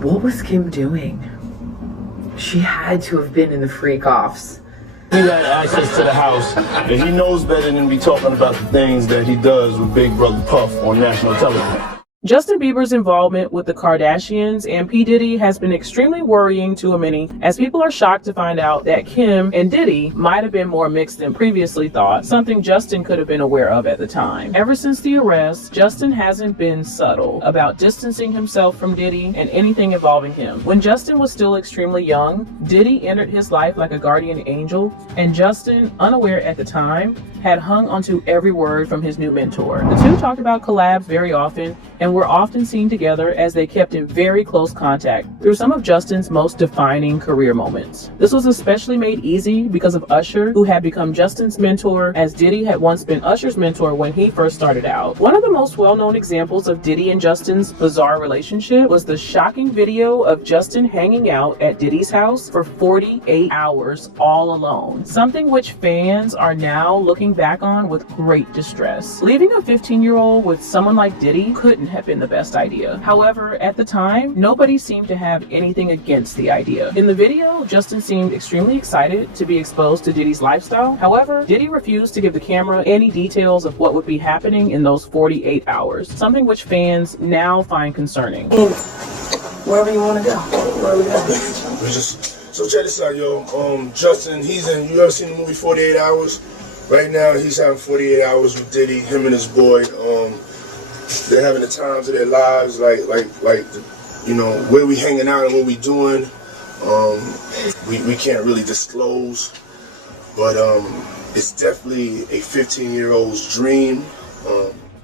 What was Kim doing? She had to have been in the freak-offs. He got access to the house, and he knows better than be talking about the things that he does with Big Brother Puff on national television. Justin Bieber's involvement with the Kardashians and P. Diddy has been extremely worrying to amany, as people are shocked to find out that Kim and Diddy might have been more mixed than previously thought, something Justin could have been aware of at the time. Ever since the arrest, Justin hasn't been subtle about distancing himself from Diddy and anything involving him. When Justin was still extremely young, Diddy entered his life like a guardian angel, and Justin, unaware at the time, had hung onto every word from his new mentor. The two talked about collabs very often and were often seen together as they kept in very close contact through some of Justin's most defining career moments. This was especially made easy because of Usher, who had become Justin's mentor, as Diddy had once been Usher's mentor when he first started out. One of the most well-known examples of Diddy and Justin's bizarre relationship was the shocking video of Justin hanging out at Diddy's house for 48 hours all alone, something which fans are now looking back on with great distress. Leaving a 15-year-old with someone like Diddy couldn't have been the best idea. However, at the time, nobody seemed to have anything against the idea. In the video, Justin seemed extremely excited to be exposed to Diddy's lifestyle. However, Diddy refused to give the camera any details of what would be happening in those 48 hours, something which fans now find concerning. Wherever you want to go. Where we go? So check this out, yo. Justin, you ever seen the movie 48 Hours? Right now, he's having 48 hours with Diddy, him and his boy. They're having the times of their lives, like you know, where we hanging out and what we doing. We can't really disclose, but it's definitely a 15-year-old's dream.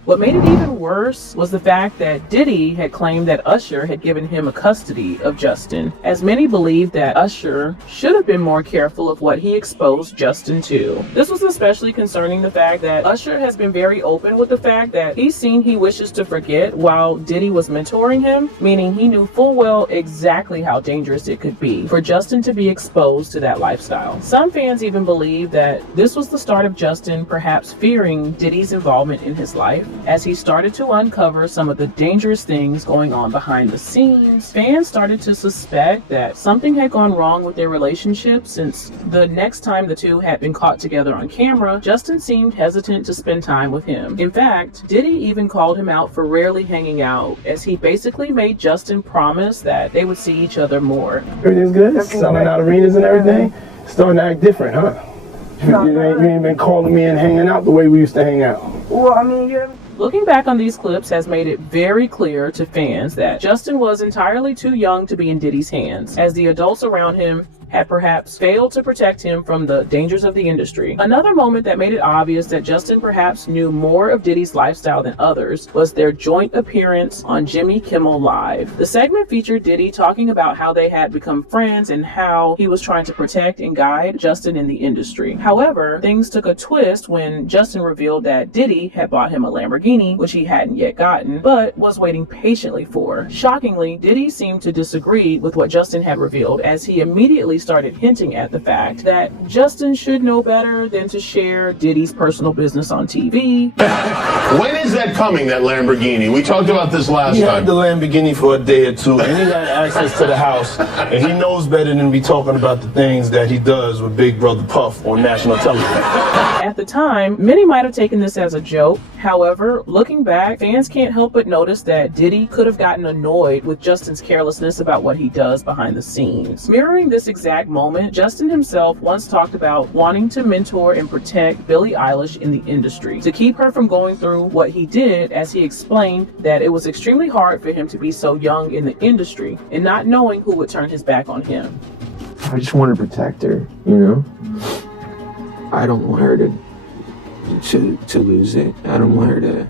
What made it even worse was the fact that Diddy had claimed that Usher had given him a custody of Justin, as many believed that Usher should have been more careful of what he exposed Justin to. This was especially concerning the fact that Usher has been very open with the fact that he's seen he wishes to forget while Diddy was mentoring him, meaning he knew full well exactly how dangerous it could be for Justin to be exposed to that lifestyle. Some fans even believe that this was the start of Justin perhaps fearing Diddy's involvement in his life, as he started to uncover some of the dangerous things going on behind the scenes. Fans started to suspect that something had gone wrong with their relationship, since the next time the two had been caught together on camera, Justin seemed hesitant to spend time with him. In fact, Diddy even called him out for rarely hanging out, as he basically made Justin promise that they would see each other more. Everything's good? Selling out arenas and everything? Starting to act different, huh? You ain't been calling me and hanging out the way we used to hang out. Well, I mean, you're... Looking back on these clips has made it very clear to fans that Justin was entirely too young to be in Diddy's hands, as the adults around him had perhaps failed to protect him from the dangers of the industry. Another moment that made it obvious that Justin perhaps knew more of Diddy's lifestyle than others was their joint appearance on Jimmy Kimmel Live. The segment featured Diddy talking about how they had become friends and how he was trying to protect and guide Justin in the industry. However, things took a twist when Justin revealed that Diddy had bought him a Lamborghini, which he hadn't yet gotten, but was waiting patiently for. Shockingly, Diddy seemed to disagree with what Justin had revealed, as he immediately started hinting at the fact that Justin should know better than to share Diddy's personal business on TV. When is that coming, that Lamborghini? We talked about this last He time. had the Lamborghini for a day or two, and he got access to the house, and he knows better than be talking about the things that he does with Big Brother Puff on national television. At the time, many might have taken this as a joke. However, looking back, fans can't help but notice that Diddy could have gotten annoyed with Justin's carelessness about what he does behind the scenes. Mirroring this exact moment, Justin himself once talked about wanting to mentor and protect Billie Eilish in the industry, to keep her from going through what he did, as he explained that it was extremely hard for him to be so young in the industry and not knowing who would turn his back on him. I just want to protect her, you know? I don't want her to lose it. I don't want her to,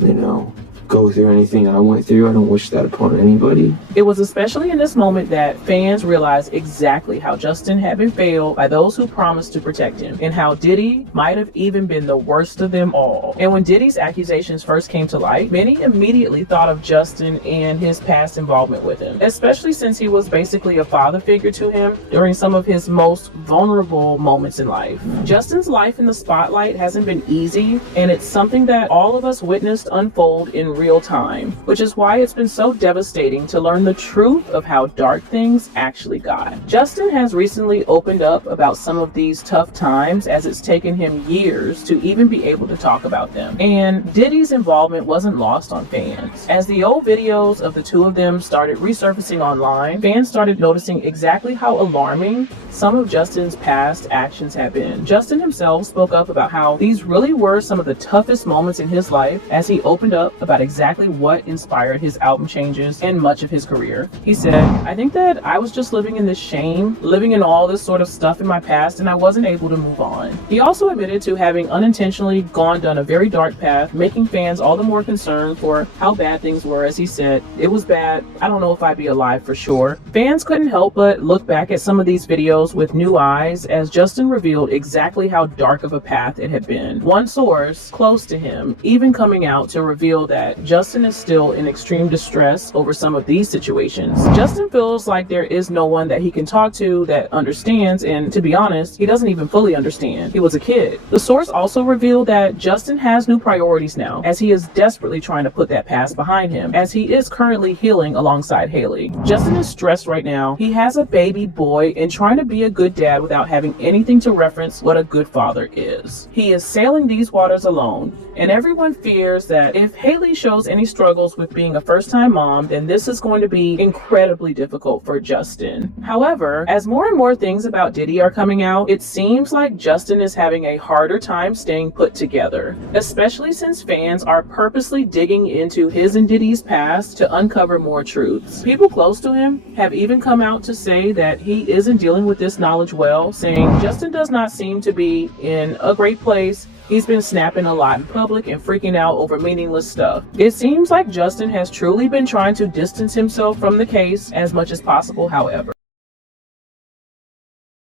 you know, go through anything I went through. I don't wish that upon anybody. It was especially in this moment that fans realized exactly how Justin had been failed by those who promised to protect him, and how Diddy might have even been the worst of them all. And when Diddy's accusations first came to light, many immediately thought of Justin and his past involvement with him, especially since he was basically a father figure to him during some of his most vulnerable moments in life. Justin's life in the spotlight hasn't been easy, and it's something that all of us witnessed unfold in real time, which is why it's been so devastating to learn the truth of how dark things actually got. Justin has recently opened up about some of these tough times, as it's taken him years to even be able to talk about them. And Diddy's involvement wasn't lost on fans. As the old videos of the two of them started resurfacing online, fans started noticing exactly how alarming some of Justin's past actions have been. Justin himself spoke up about how these really were some of the toughest moments in his life, as he opened up about exactly what inspired his album changes and much of his career. He said, "I think that I was just living in this shame, living in all this sort of stuff in my past, and I wasn't able to move on." He also admitted to having unintentionally gone down a very dark path, making fans all the more concerned for how bad things were. As he said, "It was bad. I don't know if I'd be alive for sure." Fans couldn't help but look back at some of these videos with new eyes, as Justin revealed exactly how dark of a path it had been. One source close to him even coming out to reveal that Justin is still in extreme distress over some of these situations. Justin feels like there is no one that he can talk to that understands, and to be honest, he doesn't even fully understand. He was a kid. The source also revealed that Justin has new priorities now, as he is desperately trying to put that past behind him, as he is currently healing alongside Haley. Justin is stressed right now. He has a baby boy and trying to be a good dad without having anything to reference what a good father is. He is sailing these waters alone, and everyone fears that if Haley shows any struggles with being a first-time mom, then this is going to be incredibly difficult for Justin. However, as more and more things about Diddy are coming out, it seems like Justin is having a harder time staying put together, especially since fans are purposely digging into his and Diddy's past to uncover more truths. People close to him have even come out to say that he isn't dealing with this knowledge well, saying Justin does not seem to be in a great place. He's been snapping a lot in public and freaking out over meaningless stuff. It seems like Justin has truly been trying to distance himself from the case as much as possible, however.